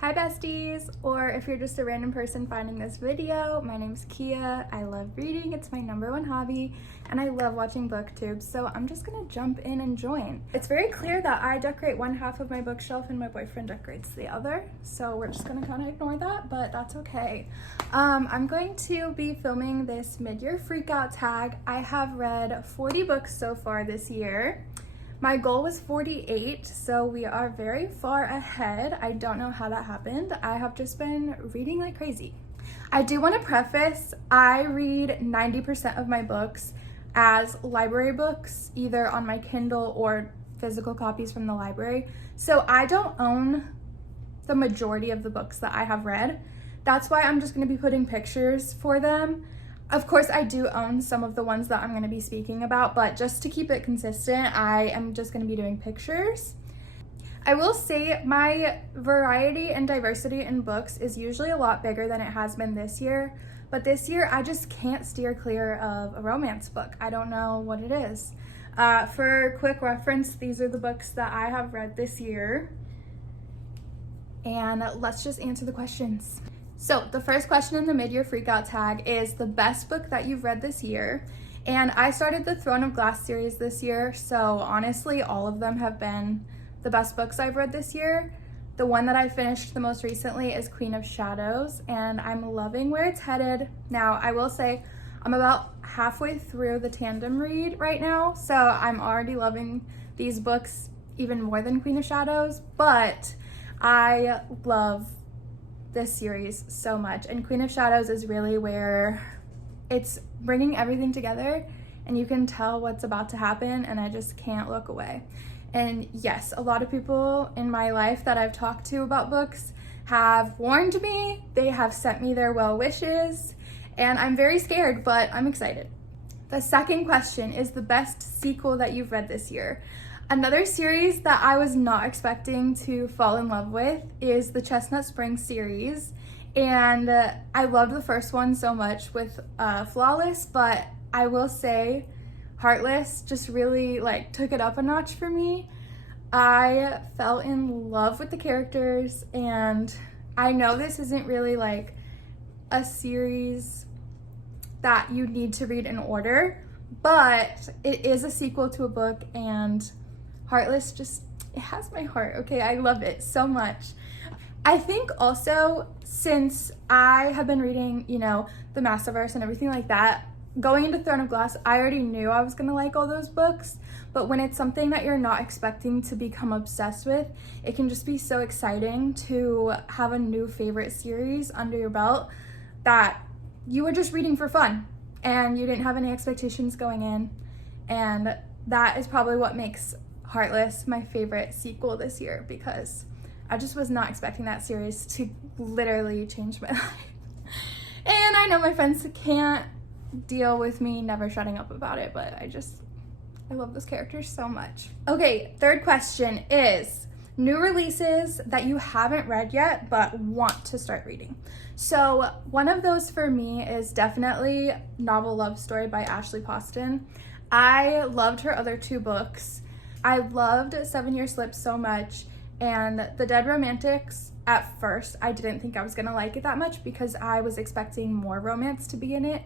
Hi besties, or if you're just a random person finding this video, my name's Kia. I love reading, it's my #1 hobby, and I love watching booktubes, so I'm just gonna jump in and join. It's very clear that I decorate one half of my bookshelf and my boyfriend decorates the other, so we're just gonna kind of ignore that, but that's okay. I'm going to be filming this mid-year freakout tag. I have read 40 books so far this year. My goal was 48, so we are very far ahead. I don't know how that happened. I have just been reading like crazy. I do want to preface, I read 90% of my books as library books, either on my Kindle or physical copies from the library. So I don't own the majority of the books that I have read. That's why I'm just going to be putting pictures for them. Of course, I do own some of the ones that I'm going to be speaking about, but just to keep it consistent, I am just going to be doing pictures. I will say my variety and diversity in books is usually a lot bigger than it has been this year, but this year I just can't steer clear of a romance book. I don't know what it is. For quick reference, these are the books that I have read this year, and let's just answer the questions. So the first question in the mid-year freakout tag is the best book that you've read this year. And I started the Throne of Glass series this year, so honestly all of them have been the best books I've read this year. The one that I finished the most recently is Queen of Shadows, and I'm loving where it's headed. Now I will say I'm about halfway through the tandem read right now, so I'm already loving these books even more than Queen of Shadows, but I love this series so much, and Queen of Shadows is really where it's bringing everything together and you can tell what's about to happen, and I just can't look away. And yes, a lot of people in my life that I've talked to about books have warned me, they have sent me their well wishes, and I'm very scared, but I'm excited. The second question is the best sequel that you've read this year. Another series that I was not expecting to fall in love with is the Chestnut Springs series, and I loved the first one so much with Flawless, but I will say Heartless just really took it up a notch for me. I fell in love with the characters, and I know this isn't really a series that you need to read in order, but it is a sequel to a book, and Heartless just, it has my heart, okay? I love it so much. I think also, since I have been reading, the Masterverse and everything like that, going into Throne of Glass, I already knew I was gonna like all those books, but when it's something that you're not expecting to become obsessed with, it can just be so exciting to have a new favorite series under your belt that you were just reading for fun and you didn't have any expectations going in, and that is probably what makes Heartless my favorite sequel this year, because I just was not expecting that series to literally change my life. And I know my friends can't deal with me never shutting up about it, but I love those characters so much. Okay, third question is new releases that you haven't read yet but want to start reading. So one of those for me is definitely Novel Love Story by Ashley Poston. I loved her other two books. I loved 7 Year Slip so much, and The Dead Romantics, at first I didn't think I was gonna like it that much because I was expecting more romance to be in it,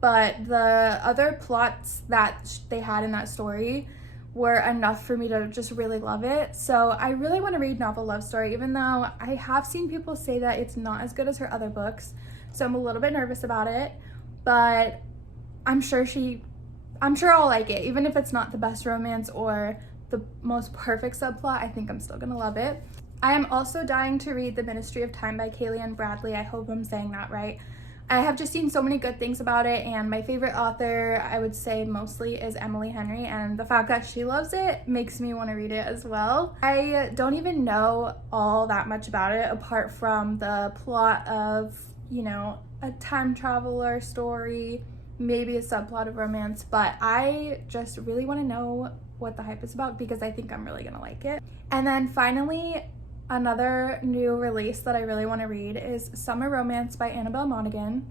but the other plots that they had in that story were enough for me to just really love it. So I really want to read Novel Love Story, even though I have seen people say that it's not as good as her other books, so I'm a little bit nervous about it, but I'm sure I'll like it, even if it's not the best romance or the most perfect subplot. I think I'm still gonna love it. I am also dying to read The Ministry of Time by Kayleigh Bradley. I hope I'm saying that right. I have just seen so many good things about it, and my favorite author, I would say mostly, is Emily Henry, and the fact that she loves it makes me want to read it as well. I don't even know all that much about it apart from the plot of, a time traveler story, maybe a subplot of romance, but I just really want to know what the hype is about because I think I'm really gonna like it. And then finally, another new release that I really want to read is Summer Romance by Annabelle Monaghan.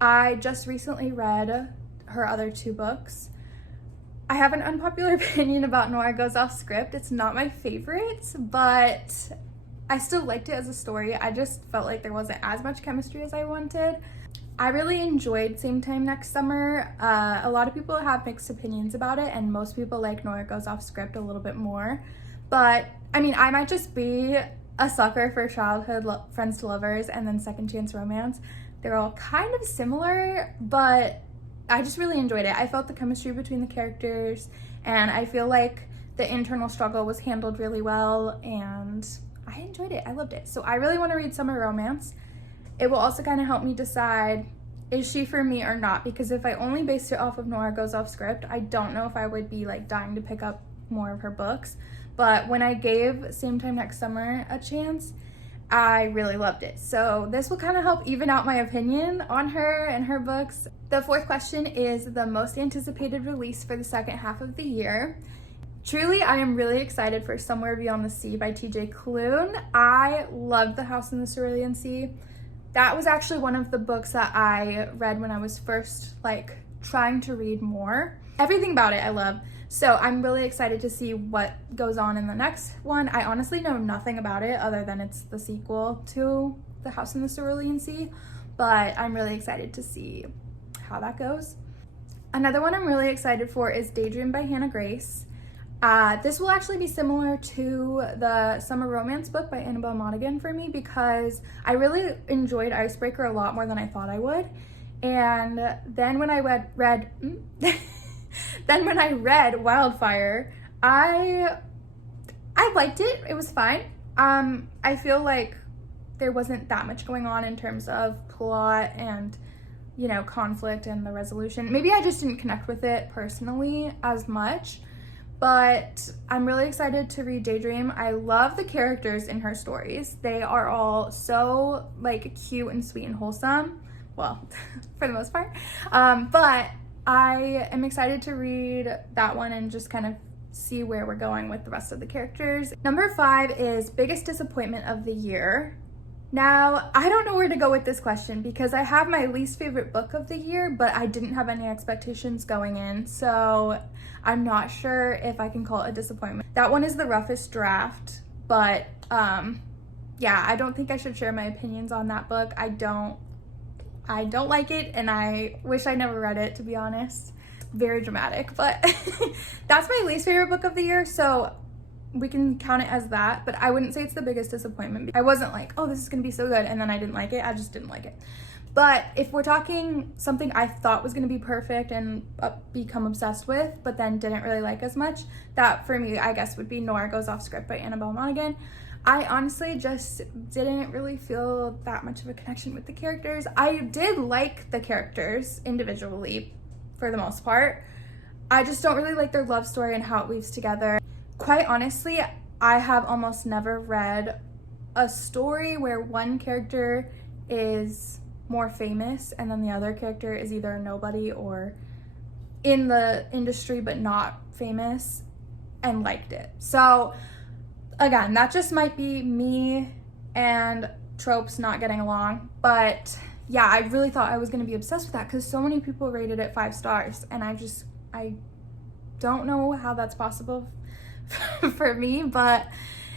I just recently read her other two books. I have an unpopular opinion about Nora Goes Off Script. It's not my favorite, but I still liked it as a story. I just felt like there wasn't as much chemistry as I wanted. I really enjoyed Same Time Next Summer. A lot of people have mixed opinions about it, and most people like Nora Goes Off Script a little bit more. But I mean, I might just be a sucker for childhood friends to lovers and then second chance romance. They're all kind of similar, but I just really enjoyed it. I felt the chemistry between the characters, and I feel like the internal struggle was handled really well, and I enjoyed it. I loved it. So I really want to read summer romance. It will also kind of help me decide, is she for me or not? Because if I only based it off of Nora Goes Off Script, I don't know if I would be like dying to pick up more of her books. But when I gave Same Time Next Summer a chance, I really loved it. So this will kind of help even out my opinion on her and her books. The fourth question is the most anticipated release for the second half of the year. Truly, I am really excited for Somewhere Beyond the Sea by TJ Klune. I loved The House in the Cerulean Sea. That was actually one of the books that I read when I was first like trying to read more. Everything about it I love. So I'm really excited to see what goes on in the next one. I honestly know nothing about it other than it's the sequel to The House in the Cerulean Sea, but I'm really excited to see how that goes. Another one I'm really excited for is Daydream by Hannah Grace. This will actually be similar to the summer romance book by Annabelle Monaghan for me, because I really enjoyed Icebreaker a lot more than I thought I would. And then when I read Wildfire, I liked it. It was fine. I feel like there wasn't that much going on in terms of plot and, you know, conflict and the resolution. Maybe I just didn't connect with it personally as much. But I'm really excited to read Daydream. I love the characters in her stories. They are all so like cute and sweet and wholesome. Well, for the most part. But I am excited to read that one and just kind of see where we're going with the rest of the characters. Number 5 is biggest disappointment of the year. Now, I don't know where to go with this question because I have my least favorite book of the year, but I didn't have any expectations going in, so I'm not sure if I can call it a disappointment. That one is The Roughest Draft, but yeah, I don't think I should share my opinions on that book. I don't like it, and I wish I never read it, to be honest. Very dramatic, but that's my least favorite book of the year, so we can count it as that, but I wouldn't say it's the biggest disappointment. I wasn't like, oh, this is gonna be so good, and then I didn't like it. I just didn't like it. But if we're talking something I thought was gonna be perfect and become obsessed with, but then didn't really like as much, that for me, I guess, would be Nora Goes Off Script by Annabelle Monaghan. I honestly just didn't really feel that much of a connection with the characters. I did like the characters individually for the most part. I just don't really like their love story and how it weaves together. Quite honestly, I have almost never read a story where one character is more famous and then the other character is either a nobody or in the industry but not famous and liked it. So again, that just might be me and tropes not getting along, but yeah, I really thought I was going to be obsessed with that because so many people rated it 5 stars, and I don't know how that's possible for me, but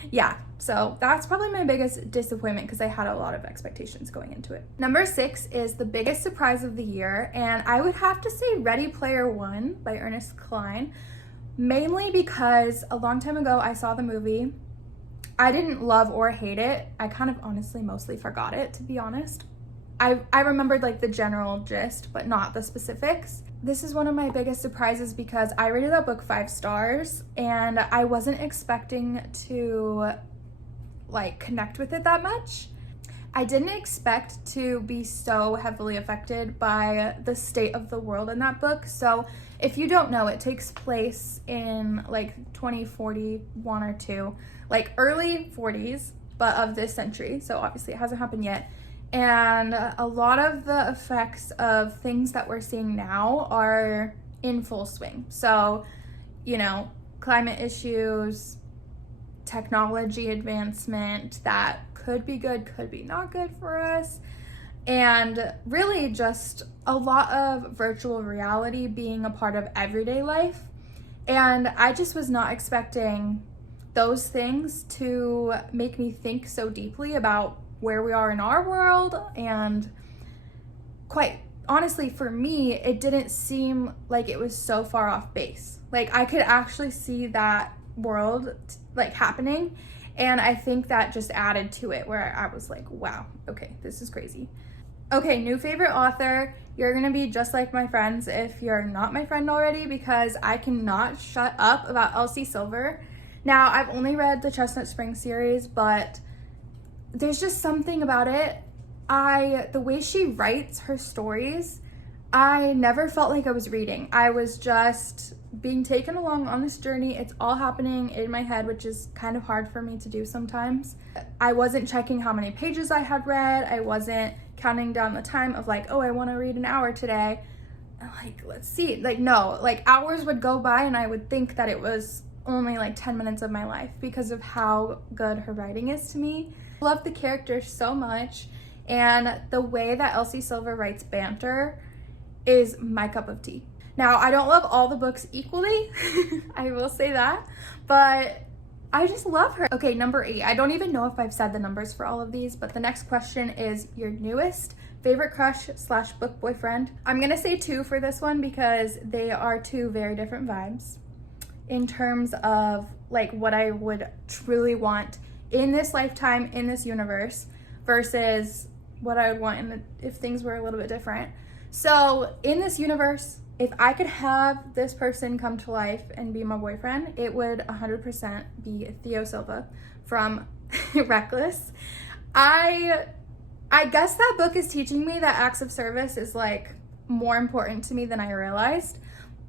yeah, so that's probably my biggest disappointment because I had a lot of expectations going into it. Number 6 is the biggest surprise of the year, and I would have to say Ready Player One by Ernest Cline, mainly because a long time ago I saw the movie. I didn't love or hate it. I kind of honestly mostly forgot it, to be honest. I remembered like the general gist, but not the specifics. This is one of my biggest surprises because I rated that book 5 stars and I wasn't expecting to like connect with it that much. I didn't expect to be so heavily affected by the state of the world in that book. So if you don't know, it takes place in like 2041 or 2, like early 40s, but of this century. So obviously it hasn't happened yet. And a lot of the effects of things that we're seeing now are in full swing. So, you know, climate issues, technology advancement that could be good, could be not good for us, and really just a lot of virtual reality being a part of everyday life. And I just was not expecting those things to make me think so deeply about where we are in our world. And quite honestly, for me, it didn't seem like it was so far off base. Like, I could actually see that world like happening, and I think that just added to it, where I was like, wow, okay, this is crazy. Okay, new favorite author. You're gonna be just like my friends if you're not my friend already, because I cannot shut up about Elsie Silver. Now, I've only read the Chestnut Springs series, but there's just something about it. The way she writes her stories, I never felt like I was reading. I was just being taken along on this journey. It's all happening in my head, which is kind of hard for me to do sometimes. I wasn't checking how many pages I had read. I wasn't counting down the time of like, oh, I want to read an hour today. Like, let's see. Like, no, like hours would go by and I would think that it was only like 10 minutes of my life because of how good her writing is to me. I love the characters so much, and the way that Elsie Silver writes banter is my cup of tea. Now, I don't love all the books equally, I will say that, but I just love her. Okay, number 8. I don't even know if I've said the numbers for all of these, but the next question is your newest favorite crush / book boyfriend. I'm gonna say 2 for this one because they are 2 very different vibes in terms of like what I would truly want in this lifetime, in this universe, versus what I would want if things were a little bit different. So in this universe, if I could have this person come to life and be my boyfriend, it would 100% be Theo Silva from Reckless. I guess that book is teaching me that acts of service is like more important to me than I realized,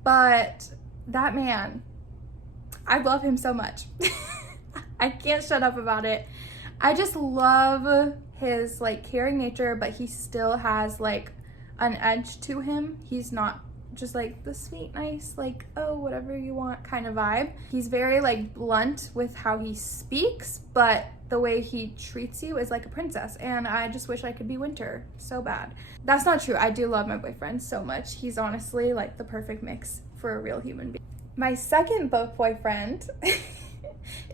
but that man, I love him so much. I can't shut up about it. I just love his like caring nature, but he still has like an edge to him. He's not just like the sweet, nice, like, oh, whatever you want kind of vibe. He's very like blunt with how he speaks, but the way he treats you is like a princess, and I just wish I could be Winter so bad. That's not true. I do love my boyfriend so much. He's honestly like the perfect mix for a real human being. My second book boyfriend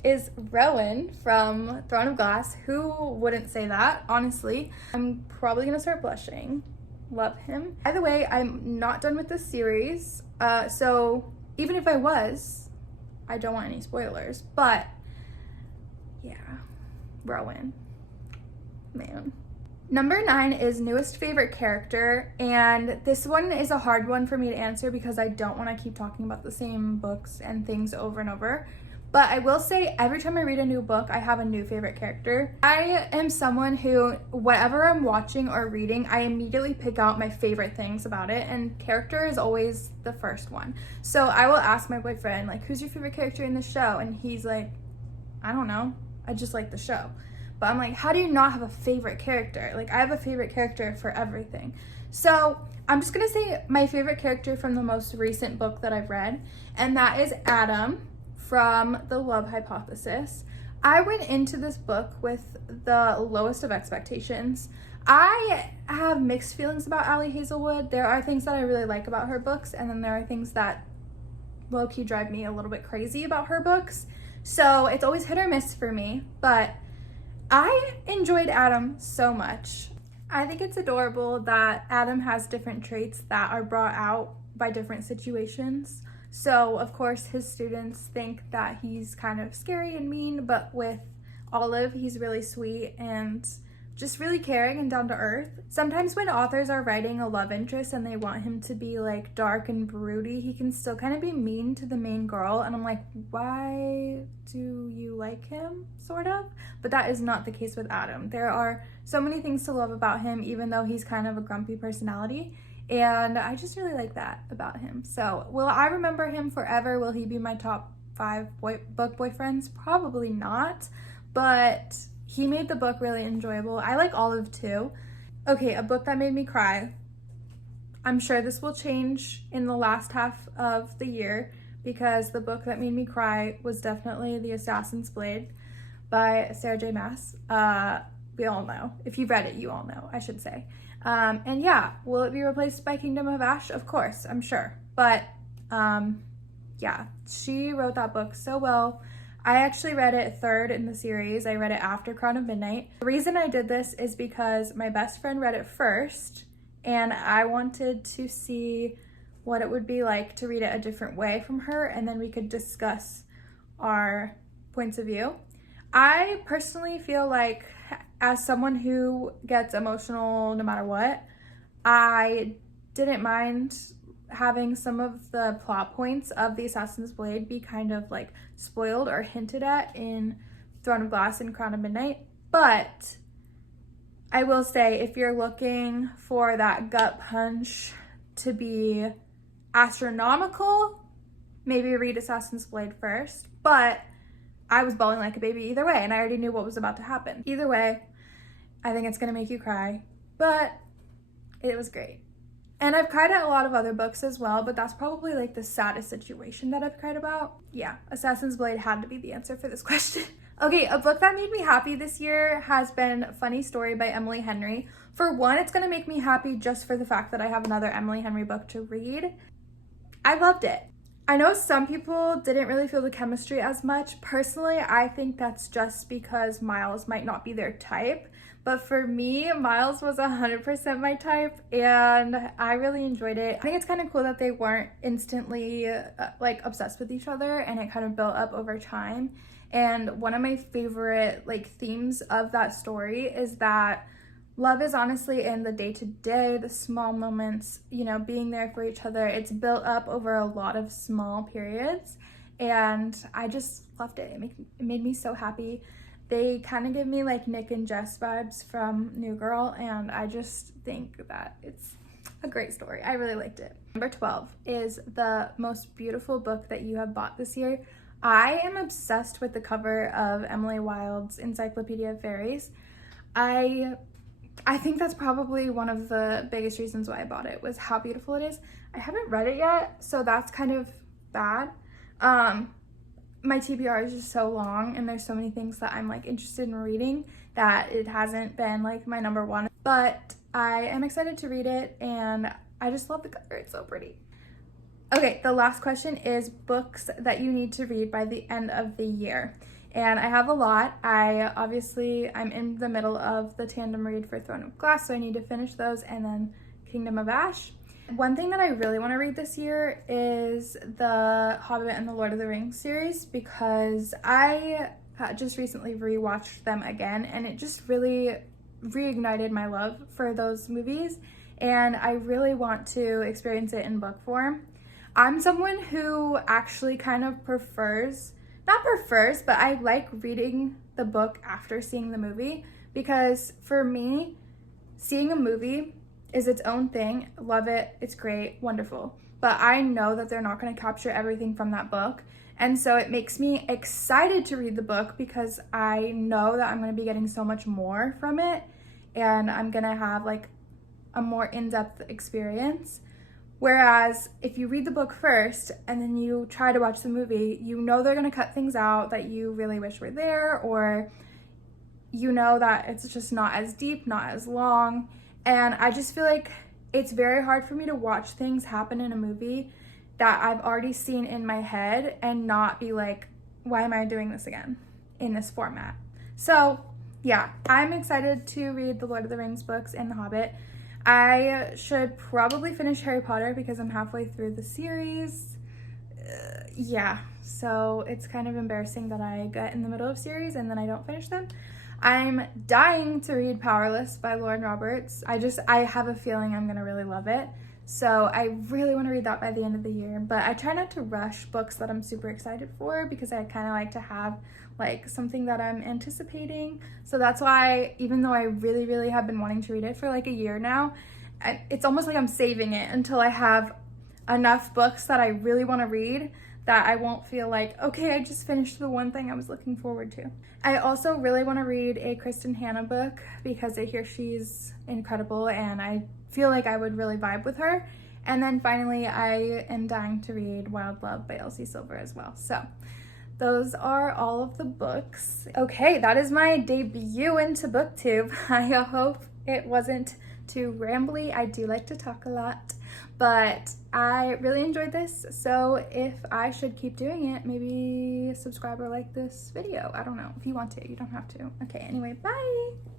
is Rowan from Throne of Glass. Who wouldn't say that, honestly? I'm probably gonna start blushing. Love him. By the way, I'm not done with this series, so even if I was, I don't want any spoilers, but yeah, Rowan, man. Number 9 is newest favorite character, and this one is a hard one for me to answer because I don't want to keep talking about the same books and things over and over. But I will say every time I read a new book, I have a new favorite character. I am someone who, whatever I'm watching or reading, I immediately pick out my favorite things about it, and character is always the first one. So I will ask my boyfriend, like, who's your favorite character in the show? And he's like, I don't know, I just like the show. But I'm like, how do you not have a favorite character? Like, I have a favorite character for everything. So I'm just gonna say my favorite character from the most recent book that I've read, and that is Adam from The Love Hypothesis. I went into this book with the lowest of expectations. I have mixed feelings about Allie Hazelwood. There are things that I really like about her books, and then there are things that low-key drive me a little bit crazy about her books. So it's always hit or miss for me, but I enjoyed Adam so much. I think it's adorable that Adam has different traits that are brought out by different situations. So, of course, his students think that he's kind of scary and mean, but with Olive, he's really sweet and just really caring and down to earth. Sometimes when authors are writing a love interest and they want him to be like dark and broody, he can still kind of be mean to the main girl, and I'm like, why do you like him, sort of? But that is not the case with Adam. There are so many things to love about him, even though he's kind of a grumpy personality, and I just really like that about him. So will I remember him forever? Will he be my top 5 book boyfriends? Probably not, but he made the book really enjoyable. I like Olive too. Okay, a book that made me cry. I'm sure this will change in the last half of the year, because the book that made me cry was definitely The Assassin's Blade by Sarah J. Maas. We all know. If you've read it, you all know, I should say. And yeah, will it be replaced by Kingdom of Ash? Of course, I'm sure. But yeah, she wrote that book so well. I actually read it third in the series. I read it after Crown of Midnight. The reason I did this is because my best friend read it first, and I wanted to see what it would be like to read it a different way from her, and then we could discuss our points of view. I personally feel like, as someone who gets emotional no matter what, I didn't mind having some of the plot points of the Assassin's Blade be kind of like spoiled or hinted at in Throne of Glass and Crown of Midnight. But I will say, if you're looking for that gut punch to be astronomical, maybe read Assassin's Blade first. But I was bawling like a baby either way, and I already knew what was about to happen. Either way, I think it's gonna make you cry, but it was great. And I've cried at a lot of other books as well, but that's probably like the saddest situation that I've cried about. Yeah, Assassin's Blade had to be the answer for this question. Okay, a book that made me happy this year has been Funny Story by Emily Henry. For one, it's gonna make me happy just for the fact that I have another Emily Henry book to read. I loved it. I know some people didn't really feel the chemistry as much. Personally, I think that's just because Miles might not be their type. But for me, Miles was 100% my type, and I really enjoyed it. I think it's kind of cool that they weren't instantly like obsessed with each other, and it kind of built up over time. And one of my favorite like themes of that story is that love is honestly in the day-to-day, the small moments, you know, being there for each other. It's built up over a lot of small periods, and I just loved it. It made me so happy. They kind of give me like Nick and Jess vibes from New Girl, and I just think that it's a great story. I really liked it. Number 12 is the most beautiful book that you have bought this year. I am obsessed with the cover of Emily Wilde's Encyclopedia of Fairies. I think that's probably one of the biggest reasons why I bought it, was how beautiful it is. I haven't read it yet, so that's kind of bad. My TBR is just so long, and there's so many things that I'm like interested in reading that it hasn't been like my number one. But I am excited to read it, and I just love the cover. It's so pretty. Okay, the last question is books that you need to read by the end of the year. And I have a lot. I'm in the middle of the tandem read for Throne of Glass, so I need to finish those, and then Kingdom of Ash. One thing that I really want to read this year is the Hobbit and the Lord of the Rings series, because I just recently rewatched them again, and it just really reignited my love for those movies, and I really want to experience it in book form. I'm someone who actually kind of not prefers, but I like reading the book after seeing the movie, because for me, seeing a movie is its own thing. Love it, it's great, wonderful. But I know that they're not going to capture everything from that book. And so it makes me excited to read the book, because I know that I'm going to be getting so much more from it, and I'm going to have like a more in-depth experience. Whereas if you read the book first and then you try to watch the movie, you know they're going to cut things out that you really wish were there, or you know that it's just not as deep, not as long. And I just feel like it's very hard for me to watch things happen in a movie that I've already seen in my head and not be like, why am I doing this again in this format? So yeah, I'm excited to read the Lord of the Rings books and The Hobbit. I should probably finish Harry Potter because I'm halfway through the series. Yeah, so it's kind of embarrassing that I get in the middle of series and then I don't finish them. I'm dying to read Powerless by Lauren Roberts. I have a feeling I'm gonna really love it. So I really want to read that by the end of the year, but I try not to rush books that I'm super excited for, because I kind of like to have like something that I'm anticipating. So that's why, even though I really, really have been wanting to read it for like a year now, it's almost like I'm saving it until I have enough books that I really want to read, that I won't feel like, okay, I just finished the one thing I was looking forward to. I also really want to read a Kristen Hanna book, because I hear she's incredible and I feel like I would really vibe with her. And then finally, I am dying to read Wild Love by Elsie Silver as well. So those are all of the books. Okay, that is my debut into BookTube. I hope it wasn't too rambly. I do like to talk a lot. But I really enjoyed this, so if I should keep doing it, maybe subscribe or like this video. I don't know. If you want to, you don't have to. Okay, anyway, bye!